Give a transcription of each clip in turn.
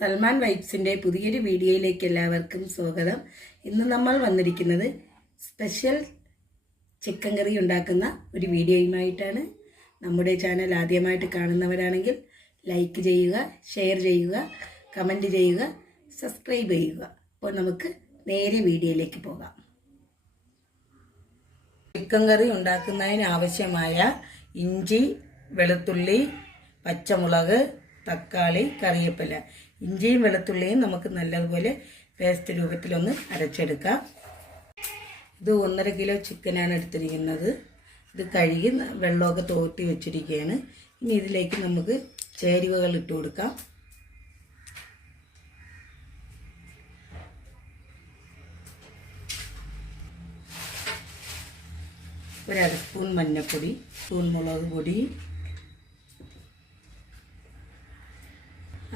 സൽമാൻ വൈബ്സിൻ്റെ പുതിയൊരു വീഡിയോയിലേക്ക് എല്ലാവർക്കും സ്വാഗതം. ഇന്ന് നമ്മൾ വന്നിരിക്കുന്നത് സ്പെഷ്യൽ ചിക്കൻ കറി ഉണ്ടാക്കുന്ന ഒരു വീഡിയോയുമായിട്ടാണ്. നമ്മുടെ ചാനൽ ആദ്യമായിട്ട് കാണുന്നവരാണെങ്കിൽ ലൈക്ക് ചെയ്യുക, ഷെയർ ചെയ്യുക, കമൻറ്റ് ചെയ്യുക, സബ്സ്ക്രൈബ് ചെയ്യുക. അപ്പോൾ നമുക്ക് നേരെ വീഡിയോയിലേക്ക് പോകാം. ചിക്കൻ കറി ഉണ്ടാക്കുന്നതിന് ആവശ്യമായ ഇഞ്ചി, വെളുത്തുള്ളി, പച്ചമുളക്, തക്കാളി, കറിവേപ്പില. ഇഞ്ചിയും വെളുത്തുള്ളിയും നമുക്ക് നല്ലതുപോലെ പേസ്റ്റ് രൂപത്തിലൊന്ന് അരച്ചെടുക്കാം. ഇത് 1.5 കിലോ ചിക്കനാണ് എടുത്തിരിക്കുന്നത്. ഇത് കഴുകി വെള്ളമൊക്കെ തോർത്തി വെച്ചിരിക്കുകയാണ്. ഇനി ഇതിലേക്ക് നമുക്ക് ചേരുവകൾ ഇട്ട് കൊടുക്കാം. ഒരു 1 സ്പൂൺ മഞ്ഞൾപ്പൊടി, സ്പൂൺ മുളക് പൊടി,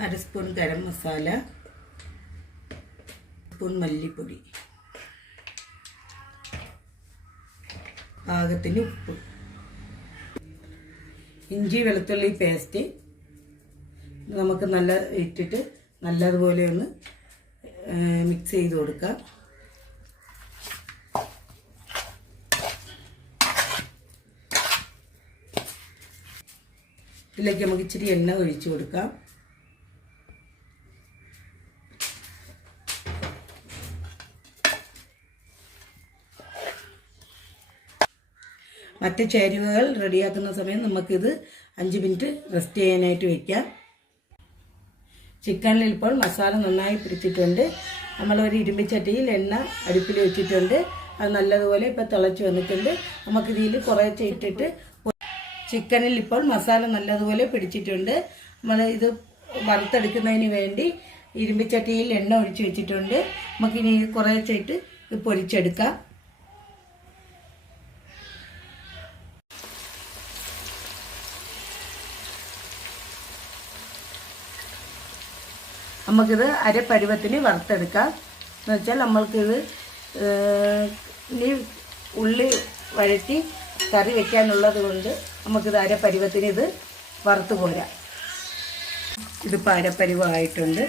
1 സ്പൂൺ ഗരം മസാല, സ്പൂൺ മല്ലിപ്പൊടി, പാകത്തിന് ഉപ്പ്, ഇഞ്ചി വെളുത്തുള്ളി പേസ്റ്റ് നമുക്ക് ഇട്ടിട്ട് നല്ലതുപോലെ ഒന്ന് മിക്സ് ചെയ്ത് കൊടുക്കാം. ഇതിലേക്ക് നമുക്ക് ഇച്ചിരി എണ്ണ ഒഴിച്ചു കൊടുക്കാം. മറ്റ് ചേരുവകൾ റെഡിയാക്കുന്ന സമയം നമുക്കിത് 5 മിനിറ്റ് റെസ്റ്റ് ചെയ്യാനായിട്ട് വയ്ക്കാം. ചിക്കനിൽ ഇപ്പോൾ മസാല നന്നായി പിടിച്ചിട്ടുണ്ട്. നമ്മളൊരു ഇരുമ്പിച്ചട്ടിയിൽ എണ്ണ അടുപ്പിൽ വെച്ചിട്ടുണ്ട്. അത് നല്ലതുപോലെ ഇപ്പോൾ തിളച്ച് വന്നിട്ടുണ്ട്. നമുക്കിതിൽ കുറേശ്ശെ ഇട്ടിട്ട് ചിക്കനിൽ ഇപ്പോൾ മസാല നല്ലതുപോലെ പിടിച്ചിട്ടുണ്ട്. നമ്മൾ ഇത് വറുത്തെടുക്കുന്നതിന് വേണ്ടി ഇരുമ്പിച്ചട്ടിയിൽ എണ്ണ ഒഴിച്ച് വെച്ചിട്ടുണ്ട്. നമുക്കിനി കുറേശ്ശെ ഇട്ട് പൊരിച്ചെടുക്കാം. നമുക്കിത് അരപ്പരുവത്തിന് വറുത്തെടുക്കാം. എന്ന് വെച്ചാൽ നമ്മൾക്കിത് ഇനി ഉള്ളി വഴറ്റി കറി വെക്കാനുള്ളത് കൊണ്ട് നമുക്കിത് അരപ്പരുവത്തിന് ഇത് വറുത്ത് പോരാം. ഇതിപ്പോൾ അരപ്പരുവമായിട്ടുണ്ട്.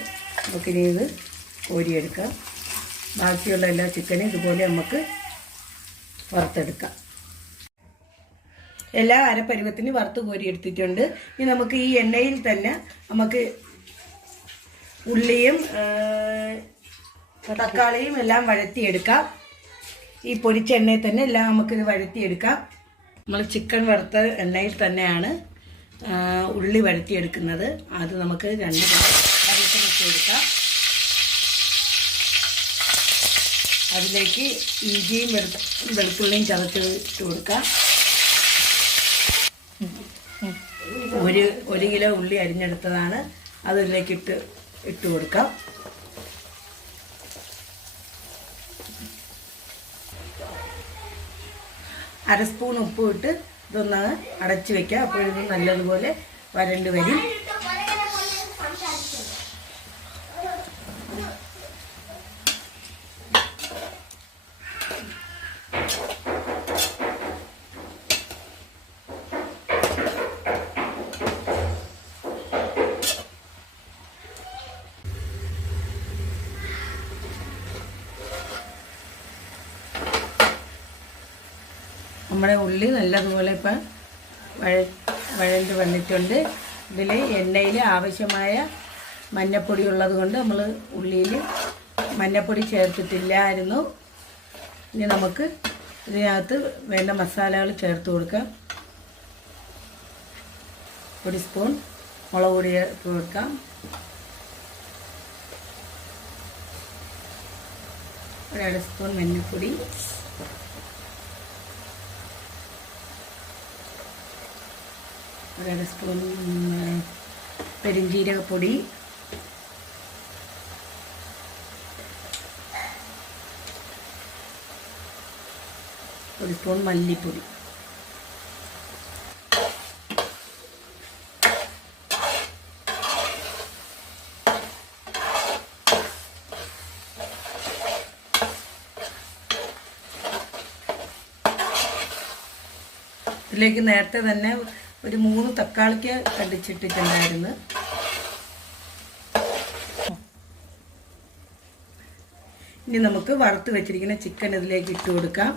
നമുക്കിനി ഇത് കോരിയെടുക്കാം. ബാക്കിയുള്ള എല്ലാ ചിക്കനും ഇതുപോലെ നമുക്ക് വറുത്തെടുക്കാം. എല്ലാ അരപ്പരുവത്തിന് വറുത്ത് കോരിയെടുത്തിട്ടുണ്ട്. ഇനി നമുക്ക് ഈ എണ്ണയിൽ തന്നെ നമുക്ക് ഉള്ളിയും തക്കാളിയും എല്ലാം വഴറ്റിയെടുക്കാം. ഈ പൊരിച്ച എണ്ണയിൽ തന്നെ എല്ലാം നമുക്കിത് വഴറ്റിയെടുക്കാം. നമ്മൾ ചിക്കൻ വറുത്ത എണ്ണയിൽ തന്നെയാണ് ഉള്ളി വഴറ്റിയെടുക്കുന്നത്. അത് നമുക്ക് 2 കറിവേപ്പില ഇട്ട് കൊടുക്കാം. അതിലേക്ക് ഇഞ്ചിയും വെളുത്തുള്ളിയും ചതച്ച് ഇട്ട് കൊടുക്കാം. 1 കിലോ ഉള്ളി അരിഞ്ഞെടുത്തതാണ്. അതിലേക്ക് ഇട്ട് കൊടുക്കാം. അര സ്പൂൺ ഉപ്പ് ഇട്ട് ഇതൊന്ന് അടച്ചു വെക്കാം. അപ്പോഴിത് നല്ലതുപോലെ വരണ്ട് വരും. നമ്മുടെ ഉള്ളി നല്ലതുപോലെ ഇപ്പം വഴണ്ട് വന്നിട്ടുണ്ട്. ഇതിൽ എണ്ണയിൽ ആവശ്യമായ മഞ്ഞൾപ്പൊടി ഉള്ളത് കൊണ്ട് നമ്മൾ ഉള്ളിയിൽ മഞ്ഞൾപ്പൊടി ചേർത്തിട്ടില്ലായിരുന്നു. ഇനി നമുക്ക് ഇതിനകത്ത് വേണ്ട മസാലകൾ ചേർത്ത് കൊടുക്കാം. 1 സ്പൂൺ മുളക് പൊടി ചേർത്ത് കൊടുക്കാം. 1 സ്പൂൺ മഞ്ഞൾപ്പൊടി, 1 സ്പൂൺ പെരിഞ്ജീരകപ്പൊടി, 1 സ്പൂൺ മല്ലിപ്പൊടി. ഇതിലേക്ക് നേരത്തെ തന്നെ ഒരു 3 തക്കാളിക്ക് കണ്ടിച്ചിട്ടിട്ടുണ്ടായിരുന്നു. ഇനി നമുക്ക് വറുത്ത് വെച്ചിരിക്കുന്ന ചിക്കൻ ഇതിലേക്ക് ഇട്ട് കൊടുക്കാം.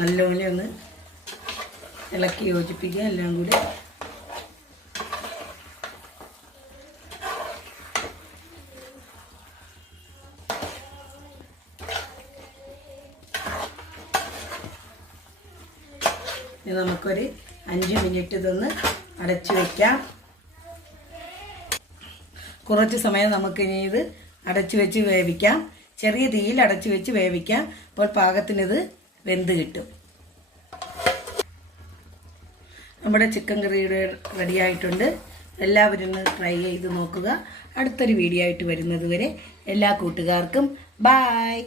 നല്ലപോലെ ഒന്ന് ഇളക്കി യോജിപ്പിക്കുക എല്ലാം കൂടി. ഇനി നമുക്കൊരു 5 മിനിറ്റ് ഇതൊന്ന് അടച്ചു വയ്ക്കാം. കുറച്ച് സമയം നമുക്കിനി ഇത് അടച്ചു വെച്ച് വേവിക്കാം. ചെറിയ തീയിൽ അടച്ചു വെച്ച് വേവിക്കാം. അപ്പോൾ പാകത്തിനിത് വെന്ത് കിട്ടും. നമ്മുടെ ചിക്കൻ കറിയുടെ റെഡി ആയിട്ടുണ്ട്. എല്ലാവരും ട്രൈ ചെയ്ത് നോക്കുക. അടുത്തൊരു വീഡിയോ ആയിട്ട് വരുന്നത് വരെ എല്ലാ കൂട്ടുകാർക്കും ബായ്.